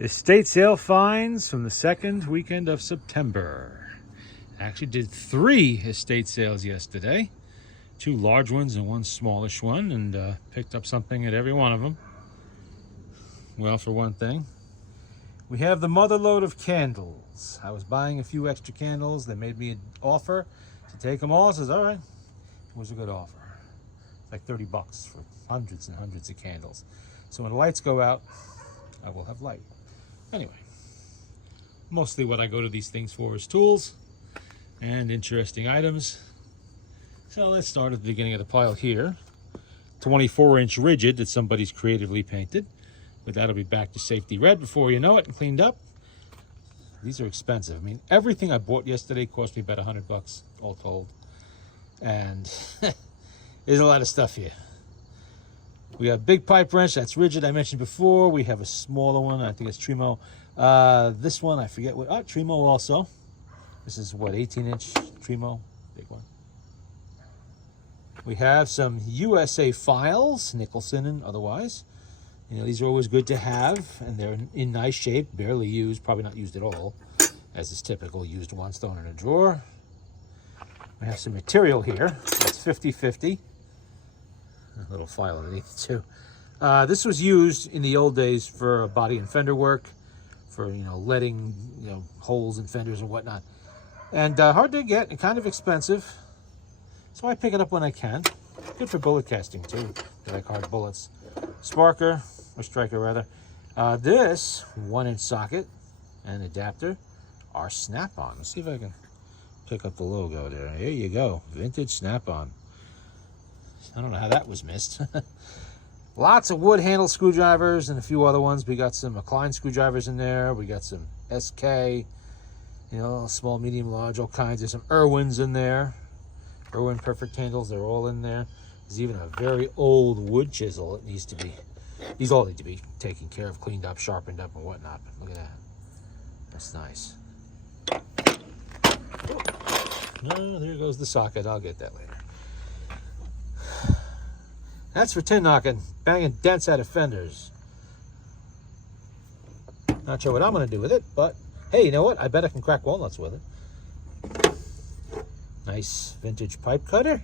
Estate sale finds from the second weekend of September. I actually did 3 estate sales yesterday. 2 large ones and 1 smallish one, and picked up something at every one of them. Well, for one thing, we have the mother load of candles. I was buying a few extra candles. They made me an offer to take them all. I says, all right, it was a good offer. It's like 30 bucks for hundreds and hundreds of candles. So when the lights go out, I will have light. Anyway, mostly what I go to these things for is tools and interesting items. So let's start at the beginning of the pile here. 24-inch rigid that somebody's creatively painted. But that'll be back to safety red before you know it and cleaned up. These are expensive. I mean, everything I bought yesterday cost me about 100 bucks all told. And there's a lot of stuff here. We have big pipe wrench, that's rigid, I mentioned before. We have a smaller one, I think it's Tremo. This one, I forget what, Tremo also. This is what, 18-inch Tremo, big one. We have some USA files, Nicholson and otherwise. You know, these are always good to have, and they're in nice shape, barely used, probably not used at all, as is typical, used once, thrown in a drawer. We have some material here, that's 50/50. A little file underneath too. This was used in the old days for body and fender work, for letting holes in fenders and whatnot, and hard to get and kind of expensive. So I pick it up when I can. Good for bullet casting too. I like hard bullets. Sparker or striker rather. This 1-inch socket and adapter are Snap-on. Let's see if I can pick up the logo there. Here you go, vintage Snap-on. I don't know how that was missed. Lots of wood handle screwdrivers and a few other ones. We got some Klein screwdrivers in there. We got some SK, small, medium, large, all kinds. There's some Irwins in there. Irwin perfect handles, they're all in there. There's even a very old wood chisel that needs to be, these all need to be taken care of, cleaned up, sharpened up, and whatnot. But look at that. That's nice. Oh, there goes the socket. I'll get that later. That's for tin knocking, banging dents out of fenders. Not sure what I'm going to do with it, but hey, you know what? I bet I can crack walnuts with it. Nice vintage pipe cutter.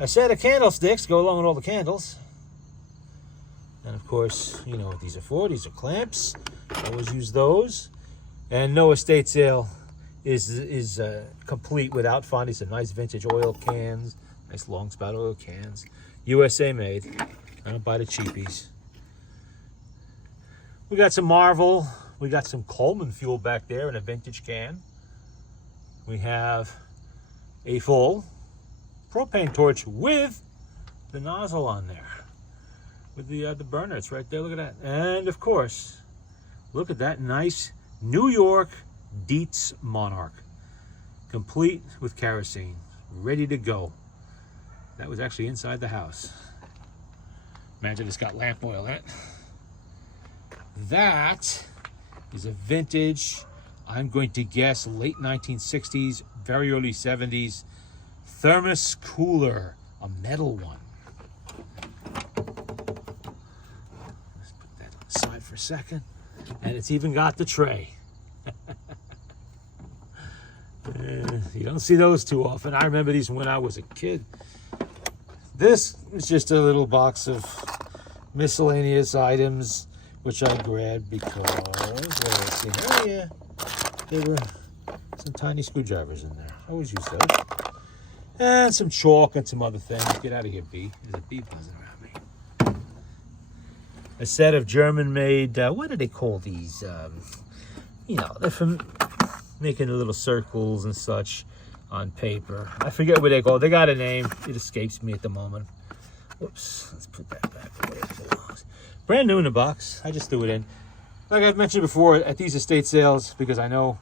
A set of candlesticks go along with all the candles. And of course, you know what these are for. These are clamps. Always use those. And no estate sale is complete without finding some nice vintage oil cans. Nice long spout oil cans. USA made. I don't buy the cheapies. We got some Marvel. We got some Coleman fuel back there in a vintage can. We have a full propane torch with the nozzle on there. With the burner. It's right there. Look at that. And of course, look at that nice New York Dietz Monarch. Complete with kerosene. Ready to go. That was actually inside the house. Imagine it's got lamp oil in it. That is a vintage, I'm going to guess late 1960s, very early 70s thermos cooler, a metal one. Let's put that aside for a second. And it's even got the tray. You don't see those too often. I remember these when I was a kid. This is just a little box of miscellaneous items, which I grabbed because, well, let's see, oh yeah, there were some tiny screwdrivers in there. I always use those. And some chalk and some other things. Get out of here, bee. There's a bee buzzing around me. A set of German-made, what do they call these? They're from making the little circles and such on paper. I forget what they call it. They got a name. It escapes me at the moment. Whoops. Let's put that back where it belongs. Brand new in the box. I just threw it in. Like I've mentioned before, at these estate sales, because I know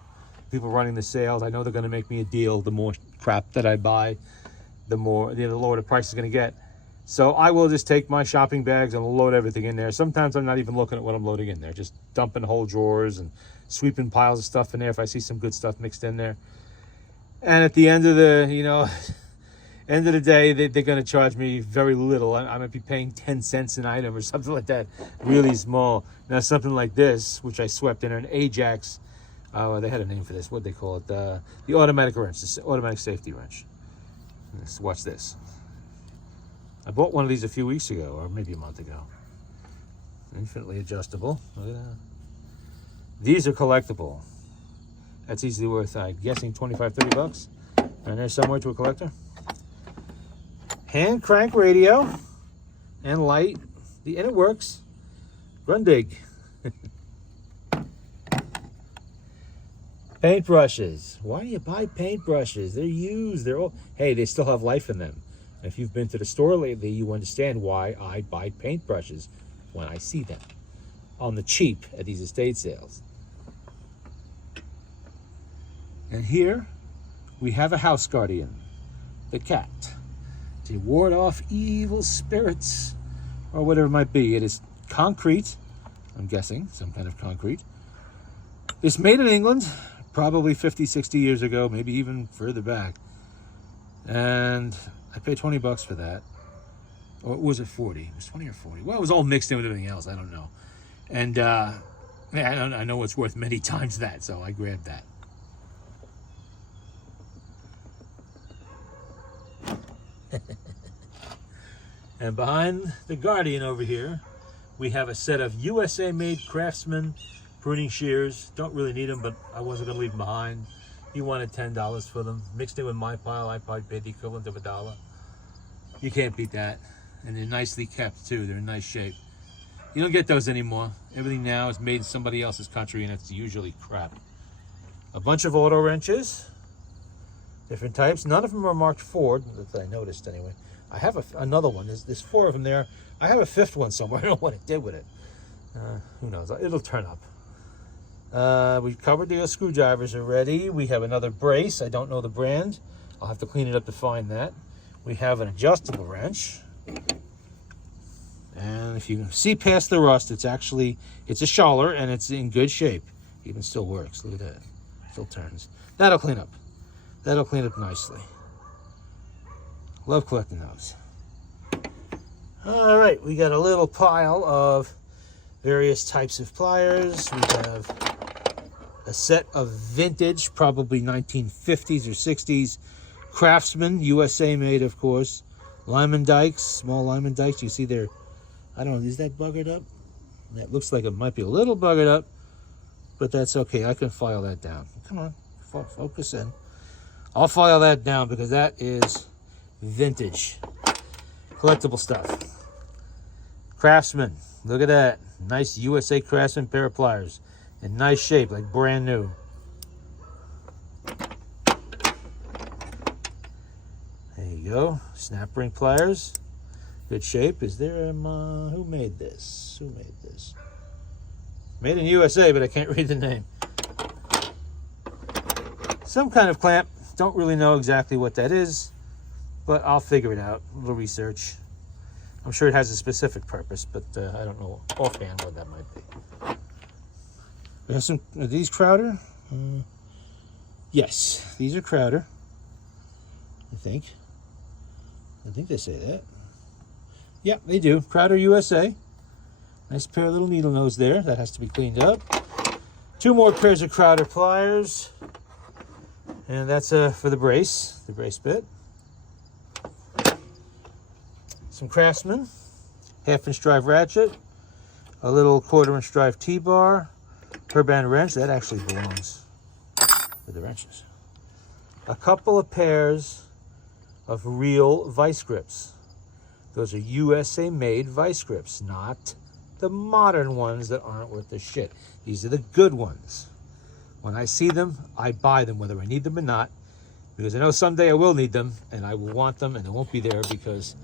people running the sales, I know they're going to make me a deal. The more crap that I buy, the lower the price is going to get. So I will just take my shopping bags and load everything in there. Sometimes I'm not even looking at what I'm loading in there. Just dumping whole drawers and sweeping piles of stuff in there if I see some good stuff mixed in there. And at the end of the, End of the day, they're going to charge me very little. I might be paying 10 cents an item or something like that, really small. Now something like this, which I swept in an Ajax, they had a name for this. What they call it? The automatic wrench, the automatic safety wrench. Let's watch this. I bought one of these a few weeks ago, or maybe a month ago. Infinitely adjustable. Look at that. These are collectible. That's easily worth, I'm guessing, 25, 30 bucks. And there's somewhere to a collector. Hand crank radio and light. And it works. Grundig. Paintbrushes. Why do you buy paintbrushes? They're used. They're all, hey, they still have life in them. If you've been to the store lately, you understand why I buy paintbrushes when I see them on the cheap at these estate sales. And here we have a house guardian, the cat, to ward off evil spirits or whatever it might be. It is concrete, I'm guessing, some kind of concrete. It's made in England, probably 50, 60 years ago, maybe even further back. And I paid 20 bucks for that. Or was it 40? It was 20 or 40. Well, it was all mixed in with everything else. I don't know. And yeah, I know it's worth many times that, so I grabbed that. And behind the Guardian over here, we have a set of USA-made Craftsman pruning shears. Don't really need them, but I wasn't going to leave them behind. He wanted $10 for them. Mixed in with my pile, I probably paid the equivalent of $1. You can't beat that. And they're nicely kept too. They're in nice shape. You don't get those anymore. Everything now is made in somebody else's country, and it's usually crap. A bunch of auto wrenches, different types. None of them are marked Ford, that I noticed anyway. I have another one. There's 4 of them there. I have a 5th one somewhere. I don't know what it did with it. Who knows? It'll turn up. We covered the screwdrivers already. We have another brace. I don't know the brand. I'll have to clean it up to find that. We have an adjustable wrench. And if you see past the rust, it's a Schaller, and it's in good shape. Even still works. Look at that. Still turns. That'll clean up. That'll clean up nicely. Love collecting those. All right, we got a little pile of various types of pliers. We have a set of vintage, probably 1950s or 60s, Craftsman, USA made, of course. Lyman Dykes, small Lyman Dykes. You see there, I don't know, is that buggered up? That looks like it might be a little buggered up, but that's okay. I can file that down. Come on, focus in. I'll file that down because that is vintage. Collectible stuff. Craftsman, look at that. Nice USA Craftsman pair of pliers. In nice shape, like brand new. There you go. Snap ring pliers. Good shape. Is there who made this? Who made this? Made in USA, but I can't read the name. Some kind of clamp. Don't really know exactly what that is, but I'll figure it out. A little research. I'm sure it has a specific purpose, but I don't know offhand what that might be. We have some, are these Crowder? Yes, these are Crowder. I think they say that. Yeah, they do. Crowder USA. Nice pair of little needle nose there. That has to be cleaned up. 2 more pairs of Crowder pliers. And that's for the brace bit. Some Craftsman, 1/2-inch drive ratchet, a little 1/4-inch drive T-bar, Herband wrench, that actually belongs with the wrenches. A couple of pairs of real vice grips. Those are USA made vice grips, not the modern ones that aren't worth the shit. These are the good ones. When I see them, I buy them, whether I need them or not, because I know someday I will need them, and I will want them, and they won't be there because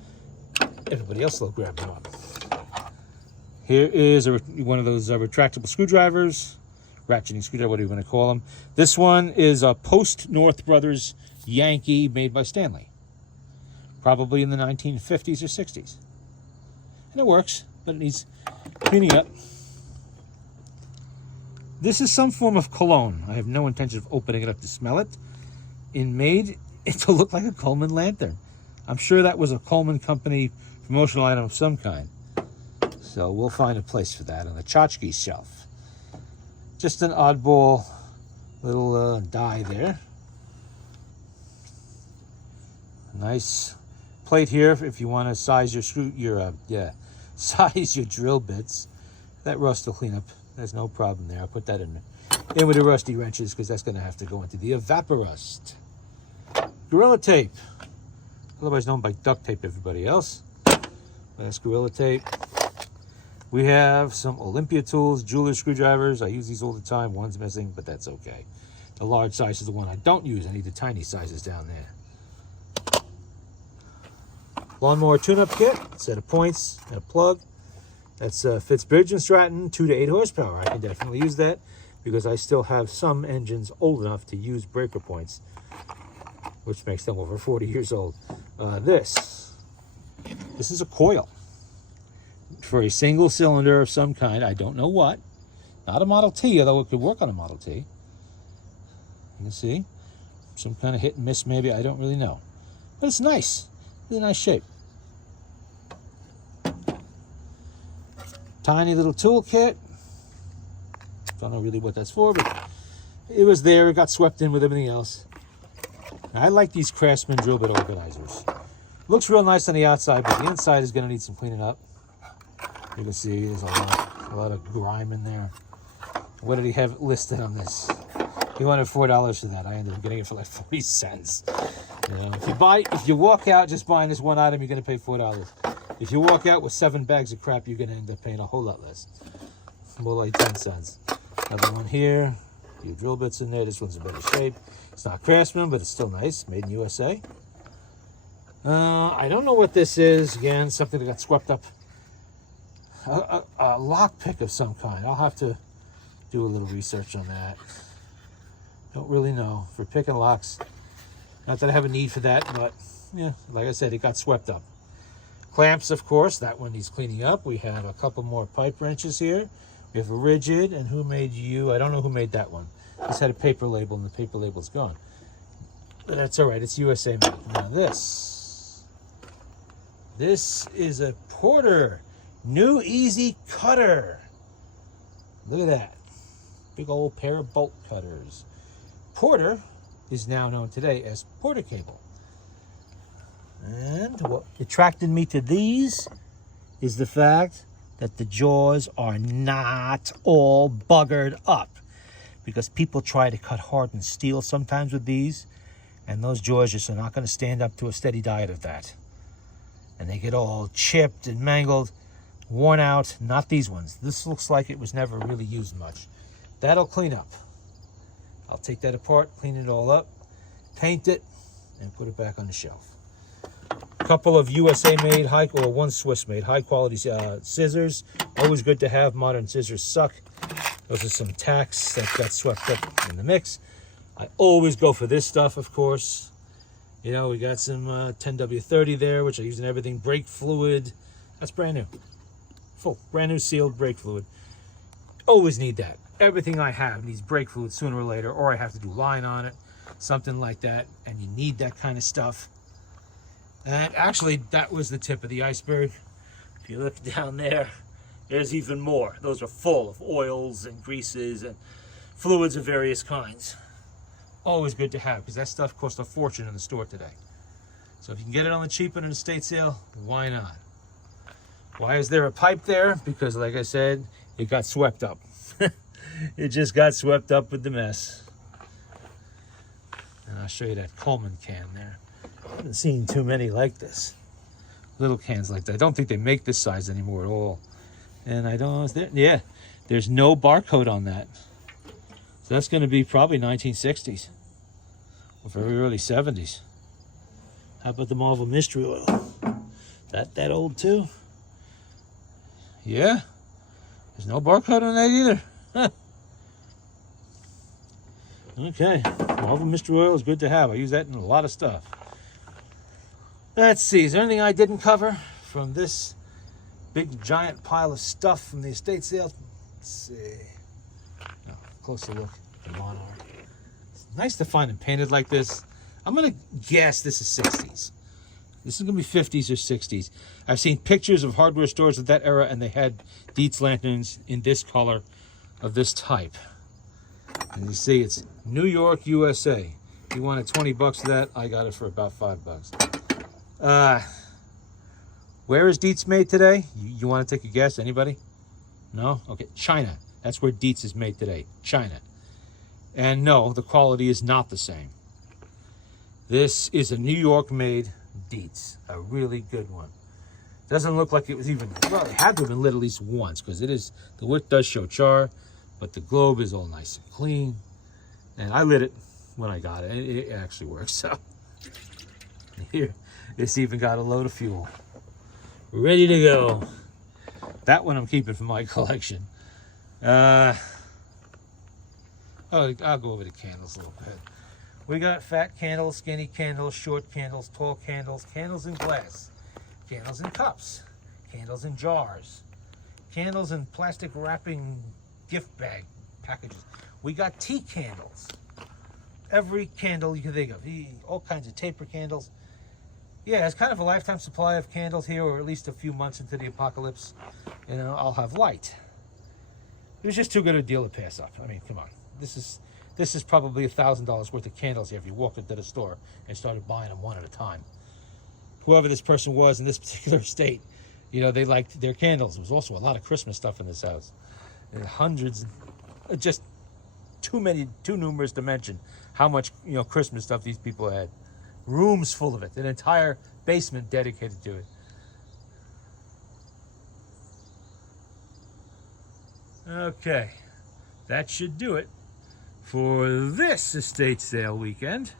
everybody else will grab them up. Here is one of those retractable screwdrivers, ratcheting screwdriver, what are you going to call them? This one is a post-North Brothers Yankee made by Stanley, probably in the 1950s or 60s. And it works, but it needs cleaning up. This is some form of cologne. I have no intention of opening it up to smell it. Made it to look like a Coleman lantern. I'm sure that was a Coleman Company promotional item of some kind. So we'll find a place for that on the tchotchke shelf. Just an oddball little die there. Nice plate here if you want to size your size your drill bits. That rust will clean up. There's no problem there. I'll put that in with the rusty wrenches because that's going to have to go into the Evaporust. Gorilla Tape, otherwise known by duct tape, everybody else. That's Gorilla Tape. We have some Olympia tools, jeweler's screwdrivers. I use these all the time. One's missing, but that's okay. The large size is the one I don't use. I need the tiny sizes down there. Lawnmower tune-up kit, set of points and a plug. That's Fitzbridge and Stratton, 2 to 8 horsepower. I can definitely use that because I still have some engines old enough to use breaker points, which makes them over 40 years old. This is a coil for a single cylinder of some kind. I don't know what. Not a Model T, although it could work on a Model T. You can see some kind of hit and miss maybe. I don't really know. But it's nice. It's a nice shape. Tiny little tool kit. Don't know really what that's for, but it was there. It got swept in with everything else. I like these Craftsman drill bit organizers. Looks real nice on the outside, but the inside is going to need some cleaning up. You can see there's a lot of grime in there. What did he have listed on this? He wanted $4 for that. I ended up getting it for like 40 cents. You know, if you walk out just buying this one item, you're going to pay $4. If you walk out with 7 bags of crap, you're going to end up paying a whole lot less. More like 10 cents. Another one here. A few drill bits in there. This one's in better shape. It's not Craftsman, but it's still nice. Made in USA. I don't know what this is. Again, something that got swept up. A lock pick of some kind. I'll have to do a little research on that. Don't really know. For picking locks. Not that I have a need for that, but yeah, like I said, it got swept up. Clamps, of course, that one needs cleaning up. We have a couple more pipe wrenches here. We have a rigid, and who made you? I don't know who made that one. This had a paper label, and the paper label's gone. But that's all right. It's USA made. Now this is a Porter New Easy Cutter. Look at that. Big old pair of bolt cutters. Porter is now known today as Porter Cable. And what attracted me to these is the fact that the jaws are not all buggered up, because people try to cut hardened steel sometimes with these, and those jaws just are not going to stand up to a steady diet of that. And they get all chipped and mangled, worn out. Not these ones. This looks like it was never really used much. That'll clean up. I'll take that apart, clean it all up, paint it, and put it back on the shelf. A couple of USA made, or one Swiss made, high quality scissors. Always good to have. Modern scissors suck. Those are some tacks that got swept up in the mix. I always go for this stuff, of course. You know, we got some 10W30 there, which I use in everything. Brake fluid. That's brand new. Full, brand new sealed brake fluid. Always need that. Everything I have needs brake fluid sooner or later, or I have to do line on it, something like that, and you need that kind of stuff. And actually, that was the tip of the iceberg. If you look down there, there's even more. Those are full of oils and greases and fluids of various kinds. Always good to have, because that stuff costs a fortune in the store today. So if you can get it on the cheap in an estate sale, why not? Why is there a pipe there? Because, like I said, it got swept up. It just got swept up with the mess. And I'll show you that Coleman can there. I haven't seen too many like this. Little cans like that. I don't think they make this size anymore at all. And I don't know, is there? Yeah, there's no barcode on that. So that's going to be probably 1960s. Or very early 70s. How about the Marvel Mystery Oil? That old too? Yeah. There's no barcode on that either. Huh. Okay. Marvel Mystery Oil is good to have. I use that in a lot of stuff. Let's see. Is there anything I didn't cover from this big giant pile of stuff from the estate sale? Let's see. Oh, closer look at the lawnmower. It's nice to find them painted like this. I'm going to guess this is 60s. This is going to be 50s or 60s. I've seen pictures of hardware stores of that era, and they had Dietz lanterns in this color of this type. And you see it's New York, USA. You wanted 20 bucks for that, I got it for about $5. Where is Dietz made today? You want to take a guess? Anybody? No? Okay, China. That's where Dietz is made today, China. And no, the quality is not the same. This is a New York-made Dietz, a really good one. Doesn't look like it was even, well, it had to have been lit at least once, because it is, the wick does show char, but the globe is all nice and clean. And I lit it when I got it. It actually works. So here, it's even got a load of fuel. Ready to go. That one I'm keeping for my collection. Oh, I'll go over the candles a little bit. We got fat candles, skinny candles, short candles, tall candles, candles in glass, candles in cups, candles in jars, candles in plastic wrapping gift bag packages. We got tea candles. Every candle you can think of. All kinds of taper candles. Yeah, it's kind of a lifetime supply of candles here, or at least a few months into the apocalypse. You know, I'll have light. It was just too good a deal to pass up. I mean, come on. This is probably $1,000 worth of candles here if you walked into the store and started buying them one at a time. Whoever this person was in this particular state, you know, they liked their candles. There was also a lot of Christmas stuff in this house. And hundreds, just too numerous to mention how much, you know, Christmas stuff these people had. Rooms full of it, an entire basement dedicated to it. Okay, that should do it for this estate sale weekend.